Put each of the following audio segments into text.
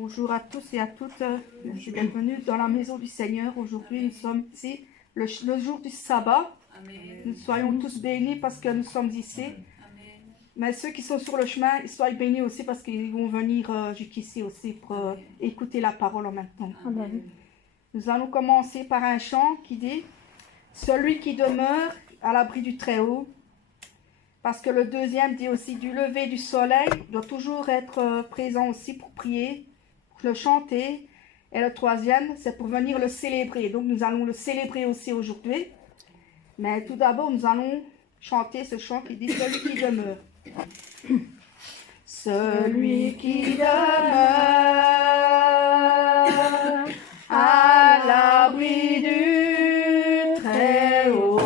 Bonjour à tous et à toutes. Merci d'être venus dans la maison du Seigneur. Aujourd'hui, nous sommes ici, le jour du sabbat. Amen. Nous soyons tous bénis parce que nous sommes ici. Amen. Mais ceux qui sont sur le chemin, ils soient bénis aussi parce qu'ils vont venir jusqu'ici aussi pour écouter la parole en même temps. Amen. Nous allons commencer par un chant qui dit « Celui qui demeure à l'abri du Très-Haut ». Parce que le deuxième dit aussi « Du lever du soleil » doit toujours être présent aussi pour prier, pour le chanter. Et le troisième, c'est pour venir le célébrer. Donc nous allons le célébrer aussi aujourd'hui. Mais tout d'abord, nous allons chanter ce chant qui dit « Celui qui demeure ». Celui qui demeure à l'abri du Très-Haut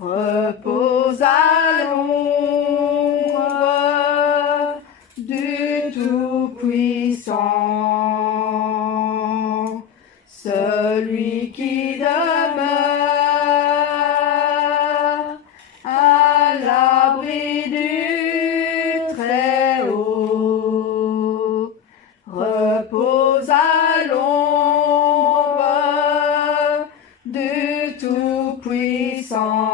repose à l'ombre du Tout-Puissant. Celui qui demeure à l'abri du Très-Haut repose à l'ombre du Tout-Puissant.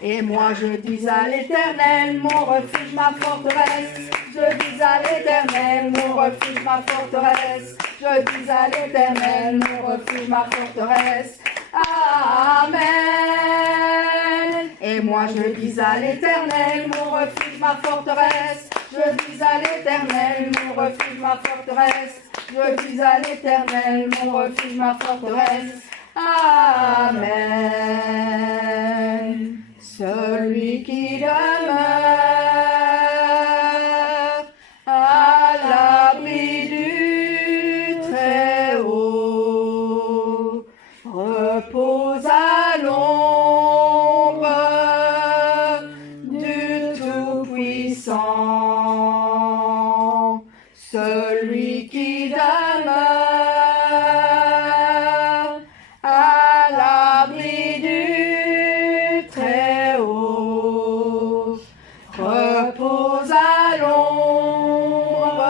Et moi je dis à l'Éternel, mon refuge, ma forteresse. Je dis à l'Éternel, mon refuge, ma forteresse. Je dis à l'Éternel, mon refuge, ma forteresse. Amen. Et moi je dis à l'Éternel, mon refuge, ma forteresse. Je dis à l'Éternel, mon refuge, ma forteresse. Je dis à l'Éternel, mon refuge, ma forteresse. Amen. Celui qui demeure à l'abri du Très-Haut repose à l'ombre du Tout-Puissant. Celui qui demeure à l'abri du Très-Haut repose à l'ombre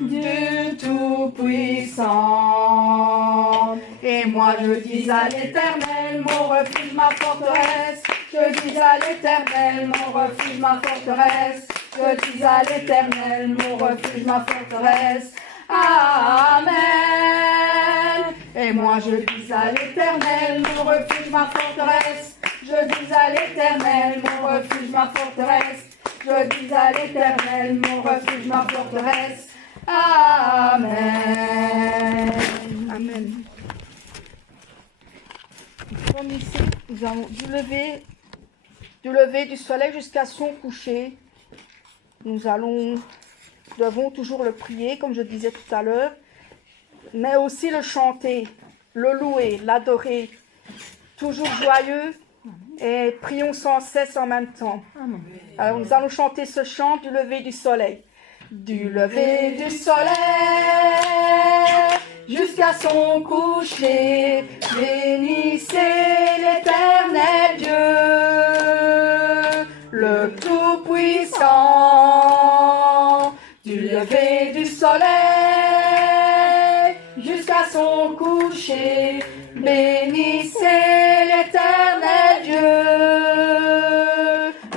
du Tout-Puissant. Et moi je dis à l'Éternel, mon refuge, ma forteresse. Je dis à l'Éternel, mon refuge, ma forteresse. Je dis à l'Éternel, mon refuge, ma forteresse. Amen. Et moi je dis à l'Éternel, mon refuge, ma forteresse. Je dis à l'Éternel, mon refuge, ma forteresse. Je dis à l'Éternel, mon refuge, ma forteresse. Amen. Amen. Comme ici, nous avons du lever du soleil jusqu'à son coucher. Nous devons toujours le prier, comme je disais tout à l'heure, mais aussi le chanter, le louer, l'adorer, toujours joyeux et prions sans cesse en même temps. Alors nous allons chanter ce chant du lever du soleil. Du lever du soleil jusqu'à son coucher, bénissez l'Éternel Dieu, le Tout-Puissant. Du lever du soleil jusqu'à son coucher, bénissez l'Éternel Dieu,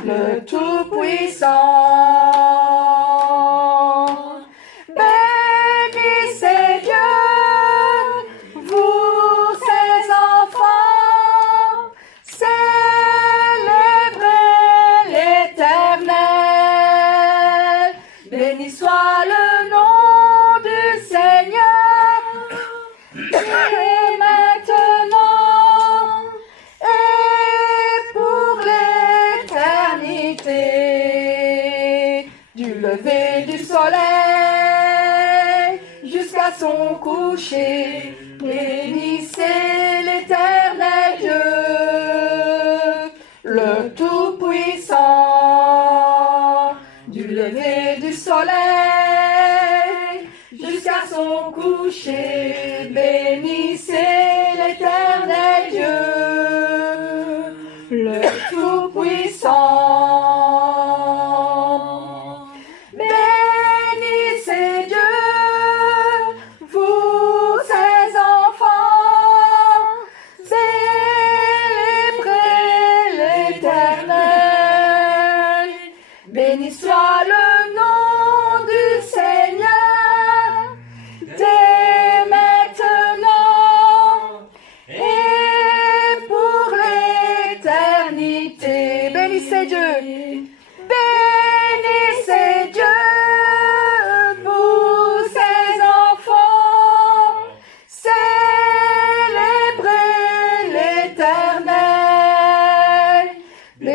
le Tout-Puissant. Bénissez Dieu, vous ses enfants, célébrez l'Éternel. Béni soit le nom du Seigneur, et maintenant, et pour l'éternité. Du lever du soleil jusqu'à son coucher, bénissez l'Éternel Dieu, le Tout-Puissant. Du lever du soleil jusqu'à son coucher, bénissez l'Éternel Dieu, le Tout-Puissant. Bénissez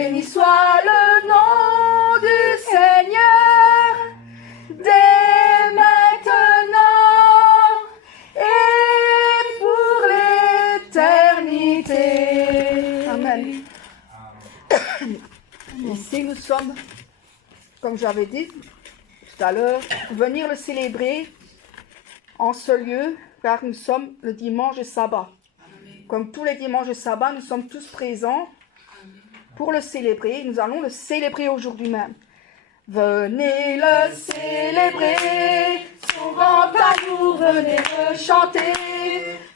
Béni soit le nom du Seigneur, dès maintenant et pour l'éternité. Amen. Ici, nous sommes, comme j'avais dit tout à l'heure, venir le célébrer en ce lieu, car nous sommes le dimanche de sabbat. Comme tous les dimanches de sabbat, nous sommes tous présents pour le célébrer. Nous allons le célébrer aujourd'hui même. Venez le célébrer, son grand amour, venez le chanter.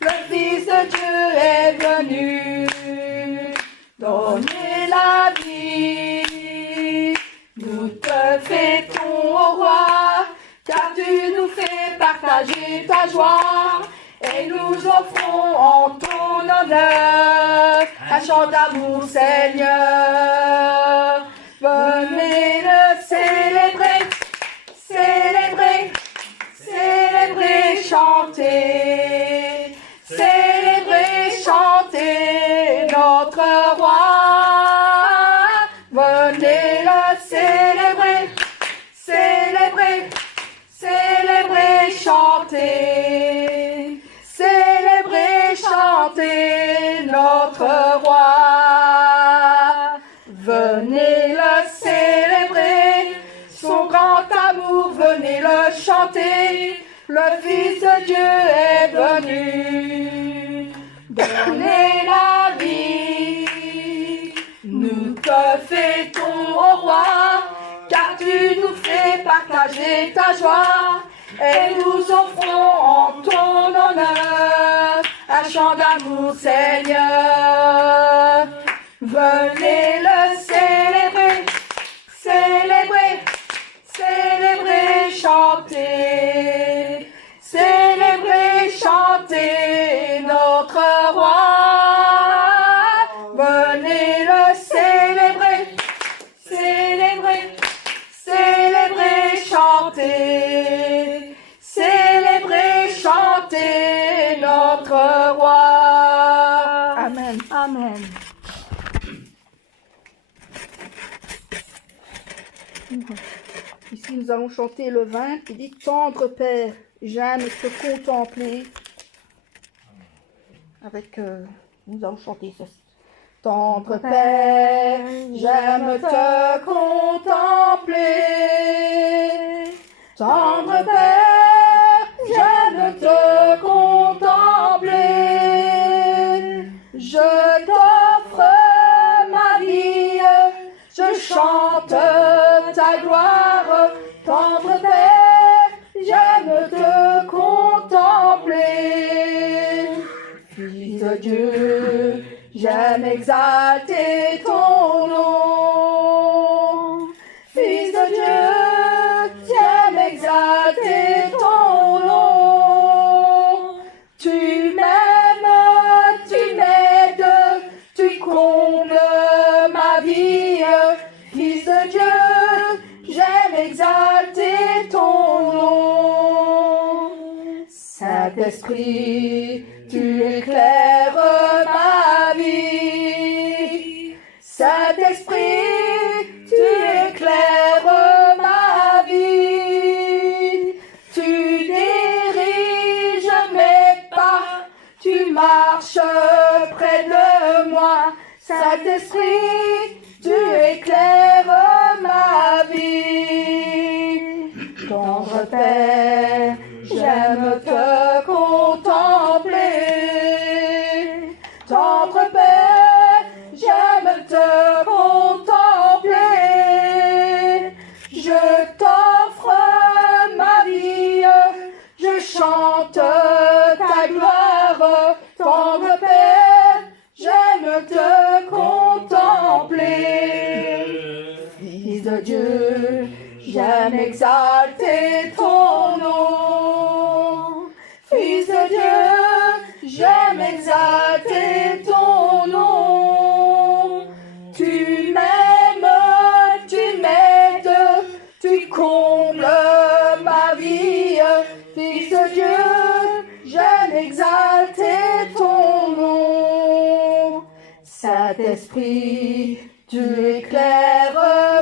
Le Fils de Dieu est venu donner la vie. Nous te fêtons, ô roi, car tu nous fais partager ta joie. Et nous offrons en ton honneur un chant d'amour, Seigneur. Venez le célébrer, célébrer, célébrer, chanter. Célébrer, chanter notre roi. Venez le célébrer, célébrer, célébrer, chanter. Célébrer, chanter notre roi. Venez le célébrer, son grand amour, venez le chanter. Le Fils de Dieu est venu donner la vie. Nous te fêtons, ô roi, car tu nous fais partager ta joie. Et nous offrons en ton honneur un chant d'amour, Seigneur. Venez le célébrer, célébrer, célébrer, chanter. Célébrer, chanter notre roi. Venez le célébrer, célébrer, célébrer, chanter. Célébrer, chanter notre roi. Amen. Amen. Ici, nous allons chanter le 20 qui dit « Tendre Père, j'aime te contempler ». Avec, nous allons chanter ceci. Tendre Père, j'aime te contempler. Tendre Père, j'aime te contempler. Je t'offre ma vie, je chante ta gloire. Tendre Père, j'aime te contempler. Fils de Dieu, j'aime exalter ton nom. Fils de Dieu, j'aime exalter ton nom. Tu m'aimes, tu m'aides, tu combles ma vie. Fils de Dieu, j'aime exalter ton nom. Saint-Esprit, tu éclaires ma vie. Saint-Esprit, tu éclaires ma vie. Tu diriges mes pas, tu marches près de moi. Saint-Esprit, tu éclaires ma vie. Tendre Père, j'aime te contempler. Tendre Père, j'aime te contempler. Je t'offre ma vie, je chante ta gloire. Tendre Père, j'aime te contempler. Fils de Dieu, j'aime exalter ton nom. Fils de Dieu, j'aime exalter ton nom. Tu m'aimes, tu m'aides, tu combles ma vie. Fils de Dieu, j'aime exalter ton nom. Saint-Esprit, tu éclaires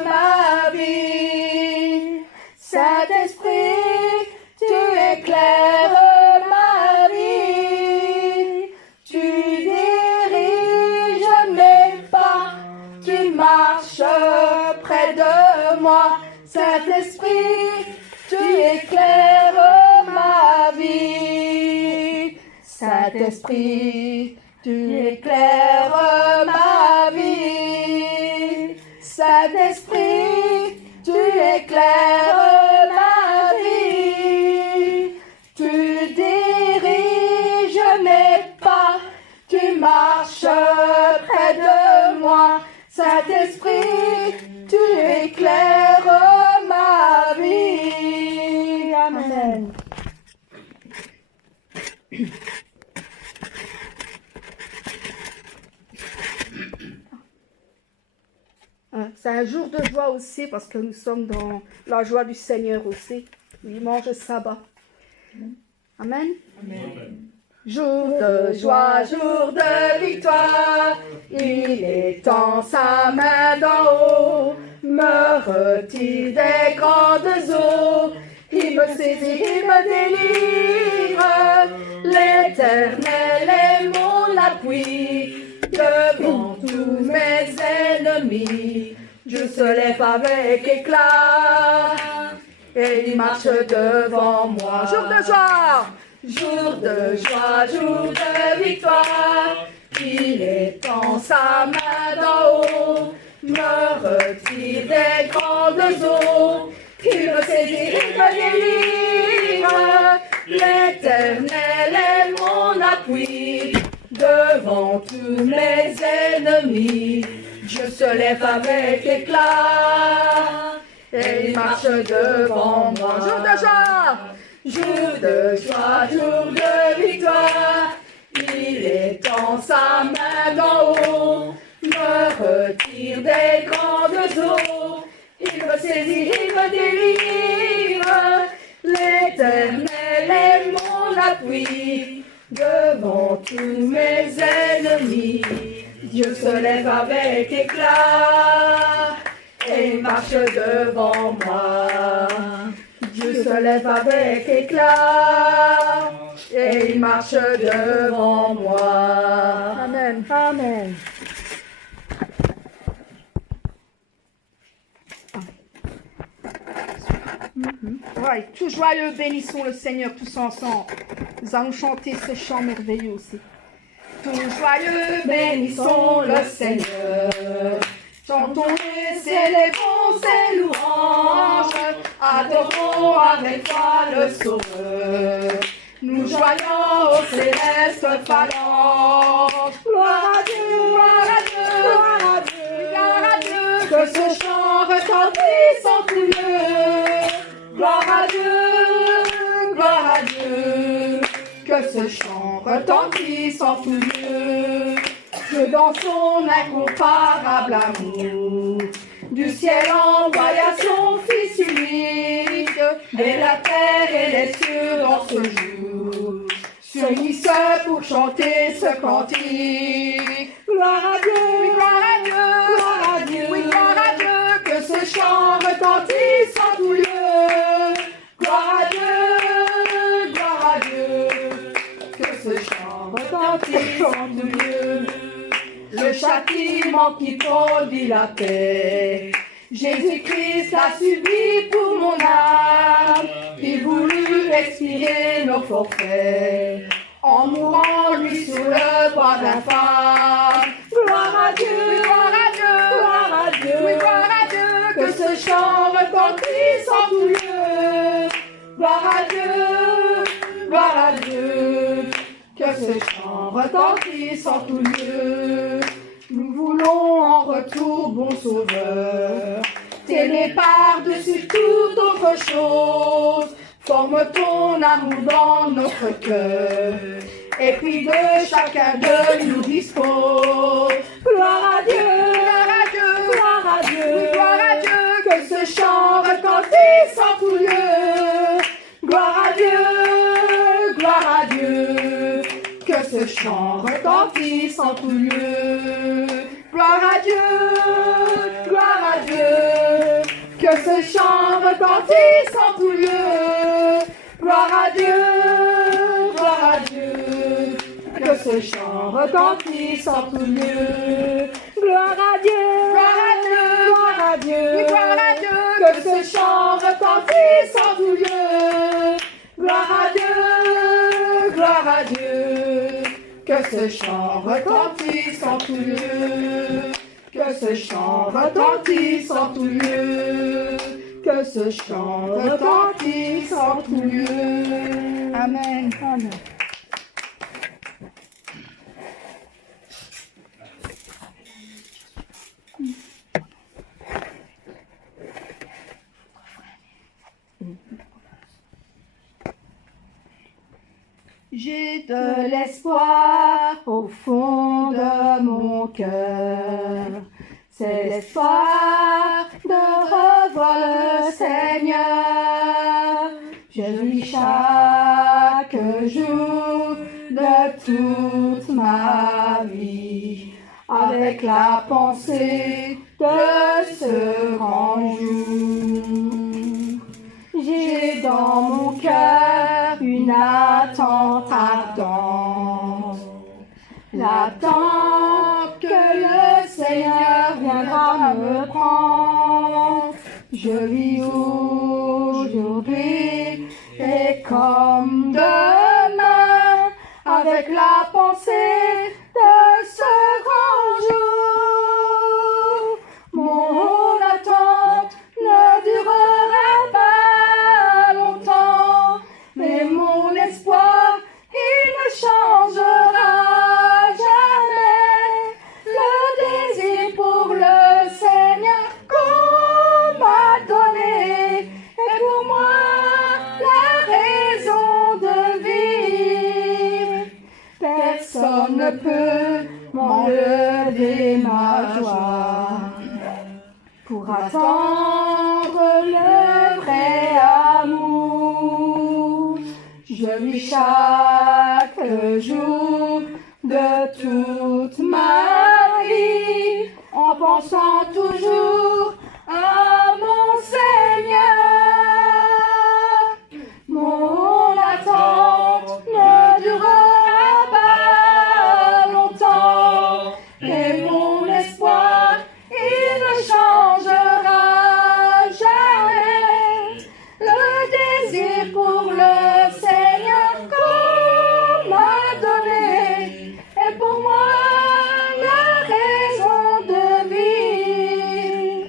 ma vie. Saint-Esprit, tu éclaires ma vie. Tu diriges mes pas, tu marches près de moi. Saint-Esprit, tu éclaires ma vie. Saint-Esprit, tu éclaires ma vie. Saint-Esprit, tu éclaires ma vie. Tu diriges mes pas, tu marches près de moi. Saint-Esprit, tu éclaires ma vie. Amen. C'est un jour de joie aussi parce que nous sommes dans la joie du Seigneur aussi. Dimanche sabbat. Amen. Amen. Jour de joie, jour de victoire, il étend sa main d'en haut, me retire des grandes eaux, il me saisit, il me délivre. L'Éternel est mon appui, devant tous mes ennemis. Dieu se lève avec éclat, et il marche devant moi. Jour de joie! Jour de joie, jour de victoire, il étend sa main d'en haut, me retire des grandes eaux, il me saisit, il me délivre. L'Éternel est mon appui, devant tous mes ennemis. Dieu se lève avec éclat, et il marche devant moi. Jour de joie! Jour de joie, jour de victoire, il étend sa main d'en haut, me retire des grandes eaux, il me saisit, il me délivre. L'Éternel est mon appui, devant tous mes ennemis. Dieu se lève avec éclat, et marche devant moi. Dieu se lève avec éclat, et il marche devant moi. Amen. Amen. Ouais, tout joyeux, bénissons le Seigneur tous ensemble. Nous allons chanter ce chant merveilleux aussi. Tout joyeux, bénissons le Seigneur. Chantons-les, célébrons ses louanges, adorons avec foi le Sauveur. Nous joignons aux célestes phalanges. Gloire à Dieu, gloire à Dieu, gloire à Dieu, gloire à Dieu, que ce chant retentisse en tout lieu. Gloire à Dieu, gloire à Dieu, que ce chant retentisse en tout lieu. Que dans son incomparable amour, du ciel envoya son Fils unique, et la terre et les cieux dans ce jour s'unissent pour chanter ce cantique. Gloire à Dieu, oui, gloire à Dieu, gloire à Dieu, oui, gloire à Dieu, que ce chant retentisse en tout lieu. Gloire à Dieu, gloire à Dieu, que ce chant retentisse en tout lieu. Le châtiment qui produit la paix, Jésus-Christ l'a subi pour mon âme. Il voulut expier nos forfaits, en mourant lui sur le bois d'infâme. Gloire à Dieu, gloire à Dieu, gloire à Dieu, oui, gloire à Dieu, que ce chant retentisse en tout lieu. Gloire à Dieu, gloire à Dieu, que ce chant retentisse en tout lieu. Nous voulons en retour, bon Sauveur, t'aimer par-dessus toute autre chose. Forme ton amour dans notre cœur, et puis de chacun de nous dispose. Gloire à Dieu, gloire à Dieu, gloire à Dieu, oui, gloire à Dieu, que ce chant retentisse en tout lieu. Gloire à Dieu, gloire à Dieu, que ce chant retentisse en tout lieu. Gloire à Dieu, gloire à Dieu. Que ce chant retentisse en tout lieu. Gloire à Dieu, gloire à Dieu. Que ce chant retentisse en tout lieu. Gloire à Dieu, gloire à Dieu, gloire à Dieu, gloire à Dieu. Que ce chant retentisse en tout lieu. Gloire à Dieu, gloire à Dieu. Que ce chant retentisse en tout lieu. Que ce chant retentisse en tout lieu. Que ce chant retentisse en tout lieu. Amen. Amen. J'ai de l'espoir au fond de mon cœur. C'est l'espoir de revoir le Seigneur. Je vis chaque jour de toute ma vie avec la pensée de ce grand jour. J'ai dans mon cœur une attente ardente, l'attente que le Seigneur viendra me prendre. Je vis aujourd'hui et comme demain, avec la pensée de ce grand jour. Mon attente ne durera pas longtemps, mais mon espoir, il ne changera jamais. Le désir pour le Seigneur qu'on m'a donné est pour moi la raison de vivre. Personne ne peut m'enlever ma joie. Pour attendre le vrai amour, je vis chaque jour de toute ma vie en pensant toujours à mon Seigneur. Mon attente ne durera pas longtemps et mon espoir, il ne changera jamais. Le désir pour le Seigneur qu'on m'a donné est pour moi la raison de vivre.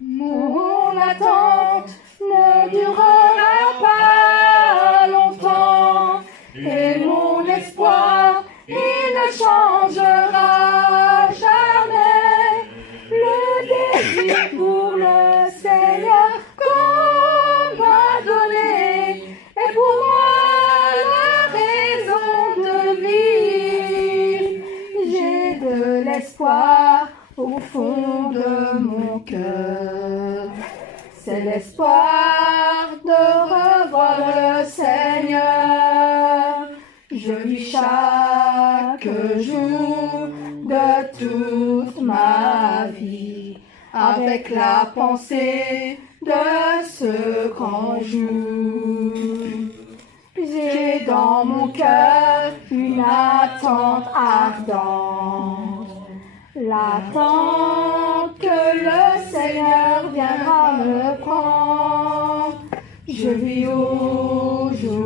Mon attente ne durera pas longtemps et mon espoir, il ne changera jamais. Le désir pour le Seigneur qu'on m'a donné est pour moi la raison de vivre. J'ai de l'espoir au fond de mon cœur. C'est l'espoir de revoir le Seigneur. Je vis chaque jour de toute ma vie avec la pensée de ce grand jour. J'ai dans mon cœur une attente ardente, l'attente que le Seigneur viendra me prendre. Je vis aujourd'hui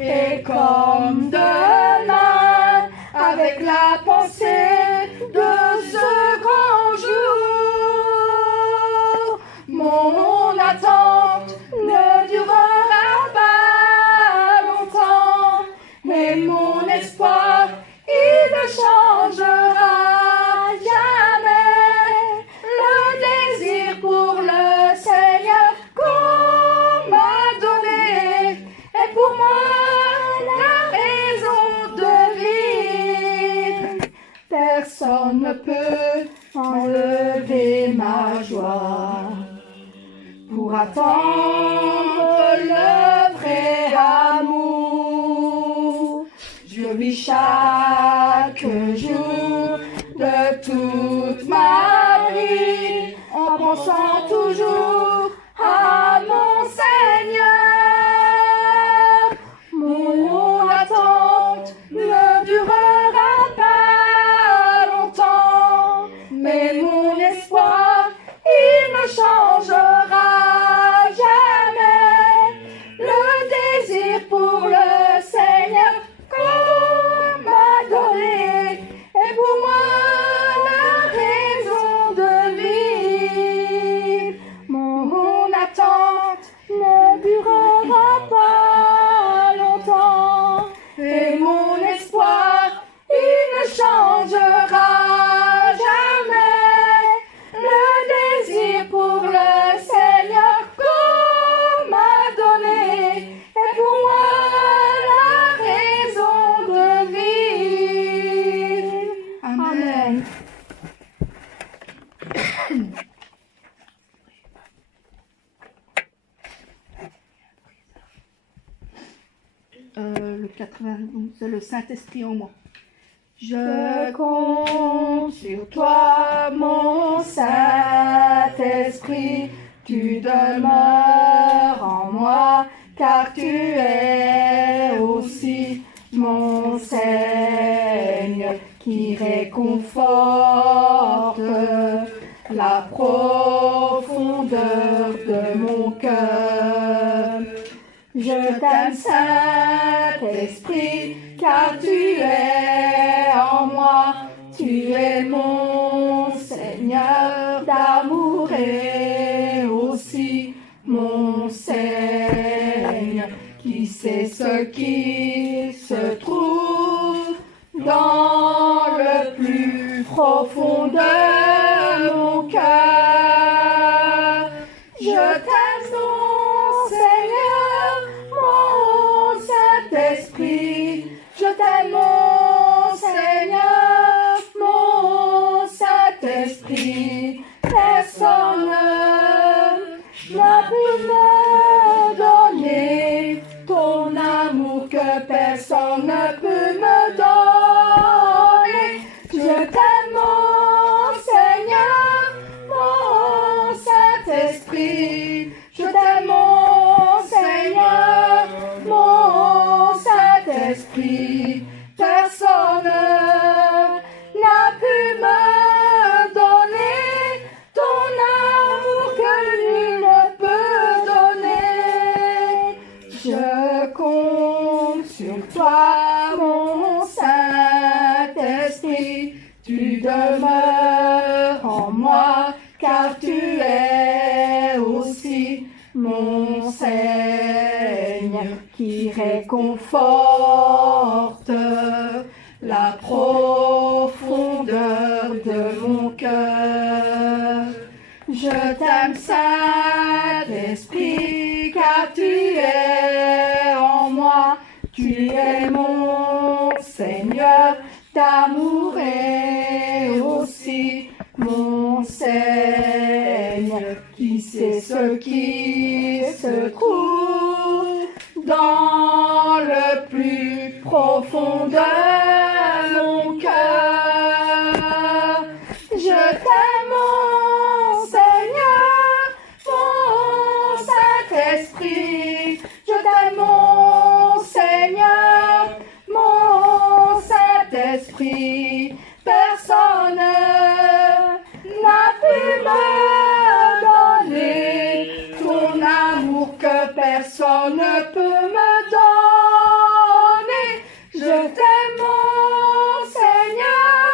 et comme demain avec la pensée de ce grand jour. Mon attente ne durera pas longtemps, mais mon espoir, il ne changera jamais. Le désir pour le Seigneur qu'on m'a donné est pour moi la raison de vivre. Personne ne peut enlever ma joie. Pour attendre le vrai amour, je vis chaque jour de toute ma vie, en pensant toujours à mon Seigneur. Mon attente ne durera pas longtemps, mais mon espoir, il ne changera jamais. Le désir pour le Seigneur qu'on m'a donné est pour moi la raison de vivre. Mon attente ne durera pas longtemps, et mon espoir, il ne changera jamais. Le désir pour le Seigneur qu'on m'a donné est pour moi la raison de vivre. Amen. Le 91, c'est le Saint-Esprit en moi. Je compte sur toi, mon Saint-Esprit, tu demeures en moi, car tu es aussi mon Seigneur, qui réconforte la profondeur de mon cœur. Je t'aime, Saint-Esprit, car tu es en moi, tu es mon Seigneur d'amour et aussi mon Seigneur, qui sait ce qui se trouve dans le plus profond de mon cœur. Je t'aime, mon Seigneur, mon Saint-Esprit, je t'aime, mon Seigneur, mon Saint-Esprit. Personne n'a pu me donner ton amour, que personne ne peut me donner. Je t'aime, mon Seigneur, mon Saint-Esprit. Je t'aime, mon Seigneur, mon Saint-Esprit. Personne n'a pu me donner ton amour que nul ne peut donner. Je compte sur toi, mon Saint-Esprit, tu demeures en moi, car tu es aussi mon Seigneur, qui réconforte la profondeur de mon cœur. Je t'aime, Saint-Esprit, car tu es en moi, tu es mon Seigneur d'amour et aussi mon Seigneur, qui sait ce qui se trouve dans le plus profond de mon cœur. Je t'aime, mon Seigneur, mon Saint-Esprit. Je t'aime, mon Seigneur, mon Saint-Esprit. Personne n'a pu me donner ton amour, que personne ne peut me donner. Je t'aime, mon Seigneur,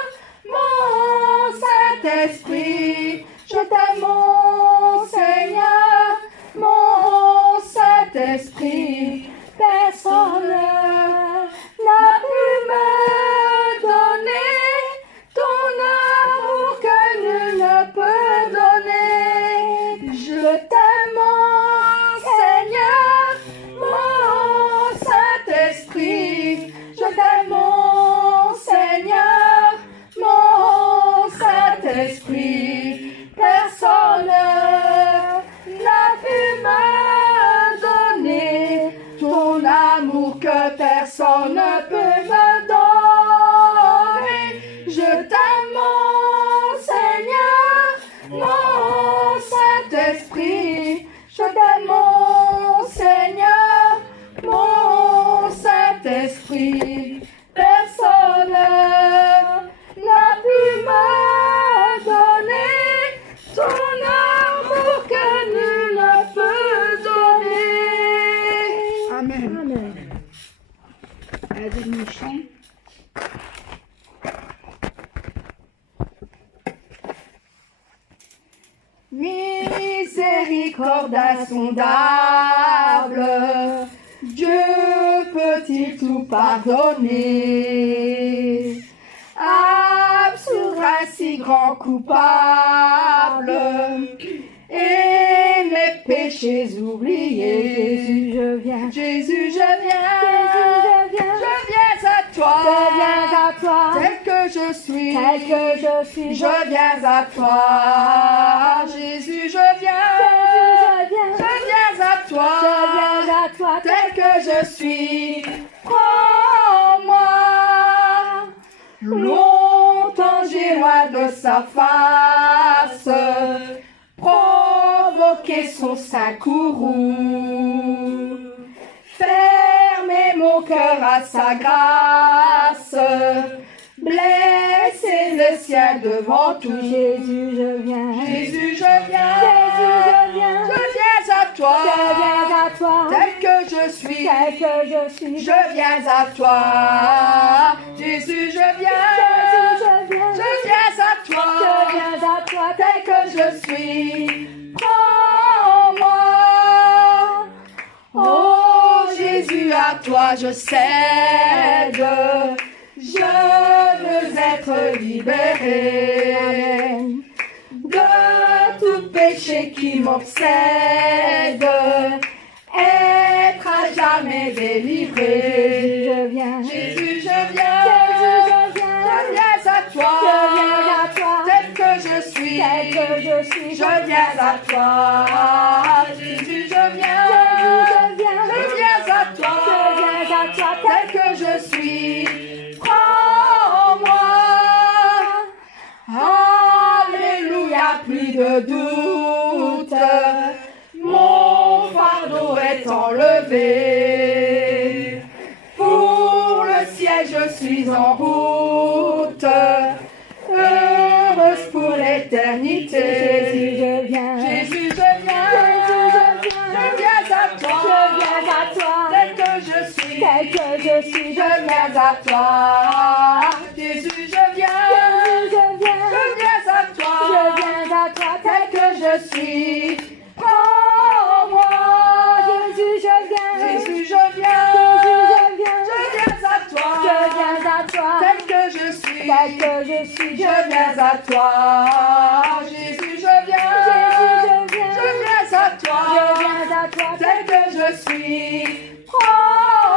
mon Saint-Esprit. Je t'aime, mon Seigneur, mon Saint-Esprit. Personne n'a pu me donner ton amour que nul ne peut donner. Je t'aime, mon Seigneur, mon Saint-Esprit. Je t'aime, mon Seigneur, mon Saint-Esprit. Personne n'a pu me donner Saint-Esprit, je t'aime mon Seigneur, mon Saint-Esprit. Personne n'a pu me donner ton amour que nul ne peut donner. Amen. Amen. Allez, chante. Miséricorde insondable, Dieu peut-il tout pardonner? Absoudre un si grand coupable et mes péchés oubliés. Jésus, je viens. Jésus, je viens. Jésus, je viens. Je viens à toi. Je viens à toi. Tel que je suis. Tel que je suis. Je viens à toi. Jésus, je viens. Jésus, je viens. Je viens à toi. Je viens à toi. Tel que je suis. Prends-moi. Longtemps j'ai loin de sa face provoqué son sein courroux, fermer mon cœur à sa grâce, blesser le ciel devant tout. Jésus, je viens. Jésus, je viens. Jésus, je viens. Je viens à toi. Je viens à toi. Tel que je suis. Tel que je suis. Je viens à toi. Jésus, je viens. Jésus, je viens. Je viens à toi. Je viens à toi. Tel que je suis. Prends-moi. Oh Jésus, à toi je cède. Je veux être libéré. Amen. De tout péché qui m'obsède, être à jamais délivré. Jésus, je viens. Jésus, je viens. Jésus, je viens. Je viens à toi. Je viens à toi. Tel que je suis. Tel que je suis. Je viens à toi. Jésus, je viens. Jésus, je viens. Je viens à toi. Je viens à toi. Tel que je suis. Prends-moi. Alléluia, plus de doute. Mon fardeau est enlevé. Pour le ciel, je suis en route. Heureuse pour l'éternité. Jésus, je viens. Jésus, je viens. Jésus, je viens. Je viens à toi. Je viens à toi. Tel que je suis. Tel que je suis. Je viens à toi. Jésus, je viens. Jésus, je viens. Je viens à toi. Je viens à toi. Tel que je suis. Prends-moi. Jésus, je viens. Jésus, je viens. Jésus, je viens. Je viens à toi. Je viens à toi. Tel que je suis. Tel que je suis. Je viens à toi. Jésus, je viens. Jésus, je viens. Je viens à toi. Je viens à toi. Tel que je suis. Prends-moi.